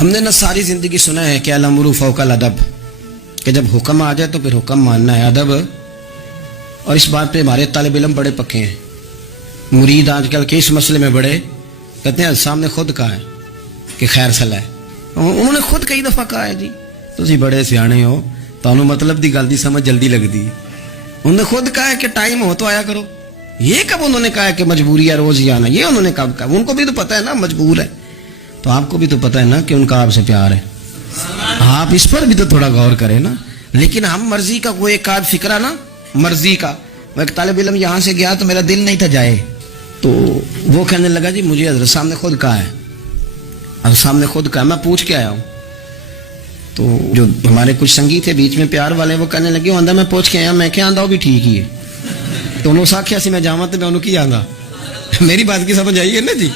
ہم نے نا ساری زندگی سنا ہے کہ الامر فوق الادب، کہ جب حکم آ جائے تو پھر حکم ماننا ہے، ادب. اور اس بات پہ ہمارے طالب علم بڑے پکے ہیں. مرید آج کل کے اس مسئلے میں بڑے کہتے ہیں صاحب نے خود کہا ہے کہ خیر صلاح ہے. انہوں نے خود کئی دفعہ کہا ہے جی تسی بڑے سیانے ہو، تانوں مطلب دی گل دی سمجھ جلدی لگتی ہے. انہوں نے خود کہا ہے کہ ٹائم ہو تو آیا کرو. یہ کب انہوں نے کہا ہے کہ مجبوری ہے روز ہی آنا؟ یہ انہوں نے کب کہا؟ ان کو بھی تو پتہ ہے نا مجبور ہے. تو آپ کو بھی تو پتہ ہے نا کہ ان کا آپ سے پیار ہے. آپ اس پر بھی تو تھوڑا غور کریں نا. لیکن ہم مرضی کا کوئی ایک آدھ فکرہ نا، مرضی کا. وہ ایک طالب علم یہاں سے گیا تو میرا دل نہیں تھا جائے، تو وہ کہنے لگا جی مجھے حضرت صاحب نے خود کہا ہے، حضرت صاحب نے خود کہا. میں پوچھ کے آیا ہوں. تو جو ہمارے کچھ سنگی تھے بیچ میں پیار والے، وہ کہنے لگے وہ آندہ میں پوچھ کے آیا. میں کیا آندہ وہ بھی ٹھیک ہی ہے. تو انہوں ساکھیا سی میں جاواں تو میں انہوں کی آندہ. میری بات کی سمجھ آئی ہے نا جی.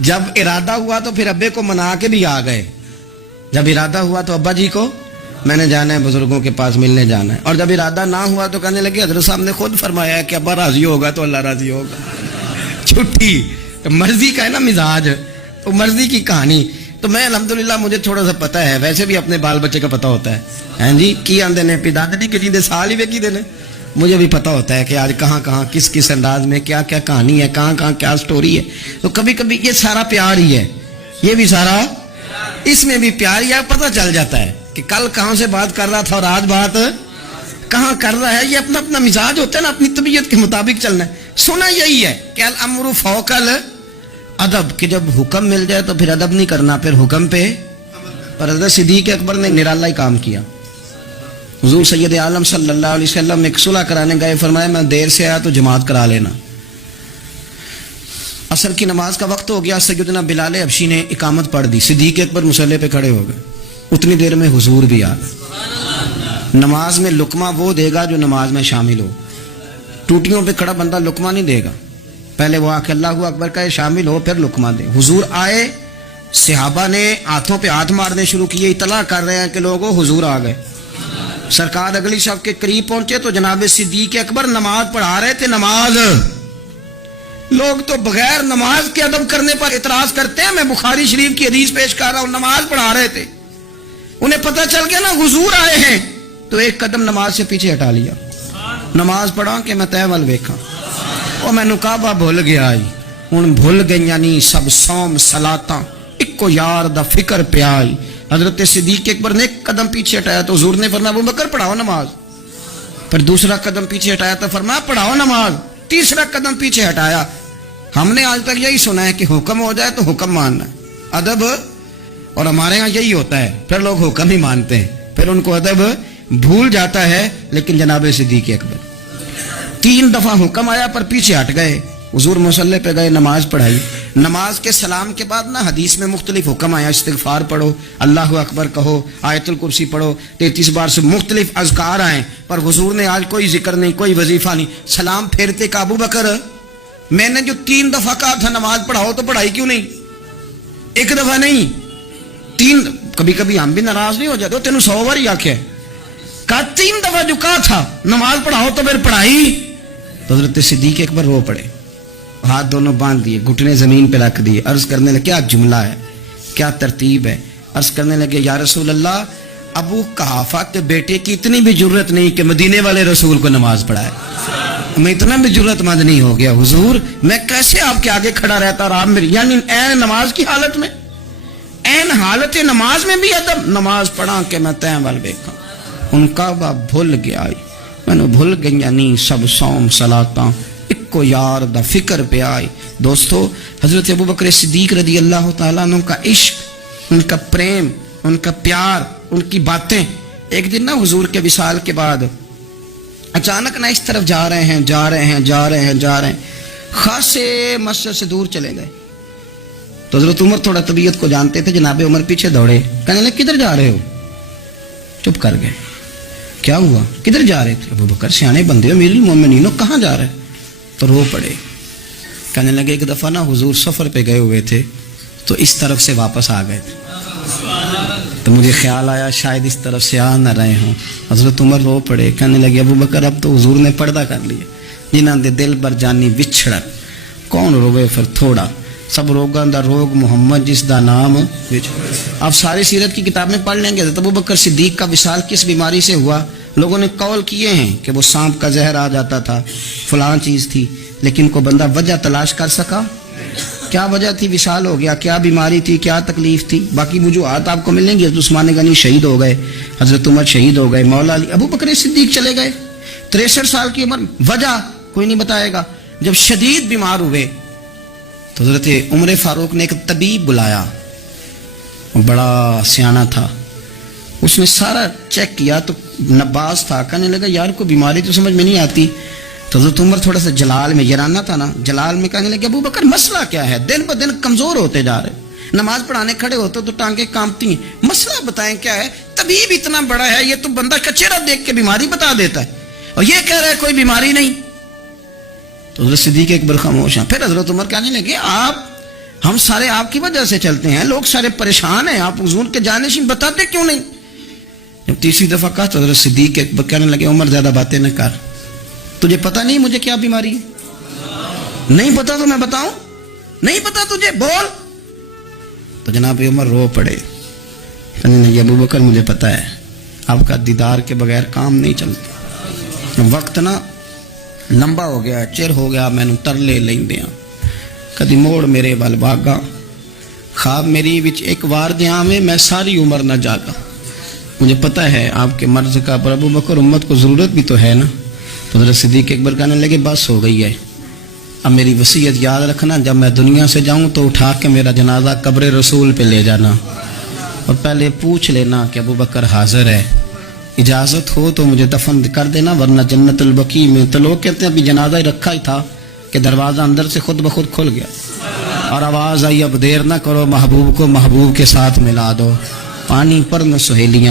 جب ارادہ ہوا تو پھر ابے کو منا کے بھی آ گئے. جب ارادہ ہوا تو ابا جی کو میں نے جانا ہے بزرگوں کے پاس ملنے جانا ہے. اور جب ارادہ نہ ہوا تو کہنے لگے حضرت صاحب نے خود فرمایا ہے کہ ابا راضی ہوگا تو اللہ راضی ہوگا. چھٹی مرضی کا ہے نا مزاج، تو مرضی کی کہانی. تو میں الحمدللہ مجھے تھوڑا سا پتہ ہے، ویسے بھی اپنے بال بچے کا پتہ ہوتا ہے. ہیں جی کی آندے نے پیداندنی کے جیندے سال ہی ویکھی دے نے. مجھے بھی پتہ ہوتا ہے کہ آج کہاں کہاں کس کس انداز میں کیا کیا کہانی ہے، کہاں کہاں کیا سٹوری ہے. تو کبھی کبھی یہ سارا پیار ہی ہے، یہ بھی سارا اس میں بھی پیار ہی ہے. پتہ چل جاتا ہے کہ کل کہاں سے بات کر رہا تھا اور آج بات کہاں کر رہا ہے. یہ اپنا اپنا مزاج ہوتا ہے نا، اپنی طبیعت کے مطابق چلنا ہے. سنا یہی ہے کہ الامر فوق الادب، کہ جب حکم مل جائے تو پھر ادب نہیں کرنا، پھر حکم پہ. پر حضرت صدیق اکبر نے نرالا ہی کام کیا. حضور سید عالم صلی اللہ علیہ وسلم ایک صلح کرانے گئے، فرمایا میں دیر سے آیا تو جماعت کرا لینا. عصر کی نماز کا وقت ہو گیا. سیدنا بلال حبشی نے اقامت پڑھ دی. صدیق اکبر مصلی پہ کھڑے ہو گئے. اتنی دیر میں حضور بھی آ گئے. نماز میں لقمہ وہ دے گا جو نماز میں شامل ہو. ٹوٹیوں پہ کھڑا بندہ لقمہ نہیں دے گا. پہلے وہ آ کے اللہ اکبر کا شامل ہو پھر لقمہ دے. حضور آئے، صحابہ نے ہاتھوں پہ ہاتھ مارنے شروع کیے، اطلاع کر رہے ہیں کہ لوگوں حضور آ گئے. سرکار اگلی صف کے قریب پہنچے تو جناب صدیق اکبر نماز پڑھا رہے تھے. نماز لوگ تو بغیر نماز کے ادب کرنے پر اعتراض کرتے ہیں. میں بخاری شریف کی حدیث پیش کر رہا ہوں. نماز پڑھا رہے تھے، انہیں پتہ چل گیا نا حضور آئے ہیں، تو ایک قدم نماز سے پیچھے ہٹا لیا. نماز پڑھا کہ میں تے ول ویکھاں، او مینوں کعبہ بھول گیا آئی. ہن بھول گئیاں نہیں سب صوم صلاتاں، اکو یار دا فکر پیا آئی. حضرت صدیق اکبر نے ایک قدم پیچھے ہٹایا تو حضور نے فرمایا ابو بکر پڑھاؤ نماز. پھر دوسرا قدم پیچھے ہٹایا تو فرمایا پڑھاؤ نماز. تیسرا قدم پیچھے ہٹایا. ہم نے آج تک یہی سنا ہے کہ حکم ہو جائے تو حکم ماننا ہے، ادب. اور ہمارے ہاں یہی ہوتا ہے، پھر لوگ حکم ہی مانتے ہیں، پھر ان کو ادب بھول جاتا ہے. لیکن جناب صدیق اکبر 3 دفعہ حکم آیا پر پیچھے ہٹ گئے. حضور مصلی پہ گئے، نماز پڑھائی. نماز کے سلام کے بعد نا حدیث میں مختلف حکم آیا. استغفار پڑھو، اللہ اکبر کہو، آیت الکرسی پڑھو، 33 بار سے مختلف اذکار آئیں. پر حضور نے آج کوئی ذکر نہیں، کوئی وظیفہ نہیں. سلام پھیرتے کہ ابو بکر میں نے جو 3 دفعہ کہا تھا نماز پڑھاؤ تو پڑھائی کیوں نہیں؟ ایک دفعہ نہیں 3. کبھی کبھی ہم بھی ناراض نہیں ہو جاتے، تینوں 100 بار ہی آکھے کہا 3 دفعہ جو کہا تھا نماز پڑھاؤ تو پھر پڑھائی. تو حضرت صدیق اکبر رو پڑے، ہاتھ دونوں باندھ دیے، گھٹنے زمین پہ رکھ دیے. عرض کرنے لگے کیا جملہ ہے، کیا ترتیب ہے. عرض کرنے لگے یا رسول اللہ، ابو قحافہ کے بیٹے کی اتنی بھی جرت نہیں کہ مدینے والے رسول کو نماز پڑھائے. میں اتنا بھی جرت مند نہیں ہو گیا حضور، میں کیسے آپ کے آگے کھڑا رہتا اور آپ میری، یعنی این نماز کی حالت میں، این حالت نماز میں بھی ادب. نماز پڑھا کہ میں تین وال ویکھاں. ان کا با بھول گیا، میں نے بھول گئی نہیں سب صوم صلاتاں، اکو یار دا فکر پہ آئی. دوستو حضرت ابو بکر صدیق رضی اللہ تعالیٰ عنہ کا عشق، ان کا پریم، ان کا پیار، ان کی باتیں. ایک دن نا حضور کے وصال کے بعد اچانک نہ اس طرف جا رہے ہیں، خاصے مسجد سے دور چلے گئے. تو حضرت عمر تھوڑا طبیعت کو جانتے تھے، جناب عمر پیچھے دوڑے، کہنے لگے کدھر جا رہے ہو؟ چپ کر گئے. کیا ہوا، کدھر جا رہے تھے؟ ابو بکر سیانے بندے ہو، امیر المومنین ہو، کہاں جا رہے؟ تو رو پڑے. کہنے لگے ایک دفعہ نا حضور سفر پہ گئے ہوئے تھے تو اس طرف سے واپس آ گئے تھے، تو مجھے خیال آیا شاید اس طرف سے آ نہ رہے ہوں. حضرت عمر رو پڑے. کہنے لگے ابو بکر اب تو حضور نے پردہ کر لیا، جنہاں دے دل بر جانی وچھڑن، کون روے پھر تھوڑا. سب روگاں دا روگ محمد جس دا نام. آپ ساری سیرت کی کتاب میں پڑھ لیں گے ابو بکر صدیق کا وصال کس بیماری سے ہوا. لوگوں نے قول کیے ہیں کہ وہ سانپ کا زہر آ جاتا تھا، فلاں چیز تھی، لیکن کوئی بندہ وجہ تلاش کر سکا؟ کیا وجہ تھی وصال ہو گیا؟ کیا بیماری تھی؟ کیا تکلیف تھی؟ باقی وجوہات آپ کو ملیں گی. حضرت عثمان غنی شہید ہو گئے، حضرت عمر شہید ہو گئے، مولا علی، ابو بکر صدیق چلے گئے 63 سال کی عمر. وجہ کوئی نہیں بتائے گا. جب شدید بیمار ہوئے تو حضرت عمر فاروق نے ایک طبیب بلایا، بڑا سیانہ تھا. اس نے سارا چیک کیا تو نباز تھا. کہنے لگا یار کوئی بیماری تو سمجھ میں نہیں آتی. تو حضرت عمر تھوڑا سا جلال میں، یرانہ تھا نا، جلال میں کہنے لگے ابو بکر مسئلہ کیا ہے؟ دن بدن کمزور ہوتے جا رہے، نماز پڑھانے کھڑے ہوتے تو ٹانگیں کانپتی ہیں، مسئلہ بتائیں کیا ہے؟ طبیب اتنا بڑا ہے، یہ تو بندہ کا چہرہ دیکھ کے بیماری بتا دیتا ہے، اور یہ کہہ رہا ہے کوئی بیماری نہیں. تو حضرت صدیق اکبر خاموش ہیں. پھر حضرت عمر کہنے لگے ہم سارے آپ کی وجہ سے چلتے ہیں، لوگ سارے پریشان ہیں، آپ حضور کے جانشین بتاتے کیوں نہیں؟ جب تیسری دفعہ کہا تو حضرت صدیق اکبر کہنے لگے عمر زیادہ باتیں نہ کر، تجھے پتہ نہیں مجھے کیا بیماری ہے؟ نہیں پتا تو میں بتاؤں؟ نہیں پتا تجھے؟ بول. تو جناب عمر رو پڑے. کہنے لگے ابو بکر مجھے پتا ہے، آپ کا دیدار کے بغیر کام نہیں چلتا. وقت نا لمبا ہو گیا، چر ہو گیا، میں ترلے لیندیاں کدی موڑ میرے ول باگا، خواب میری وچ ایک وار دیاں میں میں ساری عمر نہ جاگا. مجھے پتہ ہے آپ کے مرض کا، پر ابو بکر امت کو ضرورت بھی تو ہے نا. تو حضرت صدیق اکبر کہنے لگے بس ہو گئی ہے، اب میری وصیت یاد رکھنا، جب میں دنیا سے جاؤں تو اٹھا کے میرا جنازہ قبر رسول پہ لے جانا، اور پہلے پوچھ لینا کہ ابو بکر حاضر ہے، اجازت ہو تو مجھے دفن کر دینا، ورنہ جنت البقیع میں. تو لوگ کہتے ہیں ابھی جنازہ ہی رکھا ہی تھا کہ دروازہ اندر سے خود بخود کھل گیا اور آواز آئی اب دیر نہ کرو، محبوب کو محبوب کے ساتھ ملا دو، پانی پر نہ سہیلیاں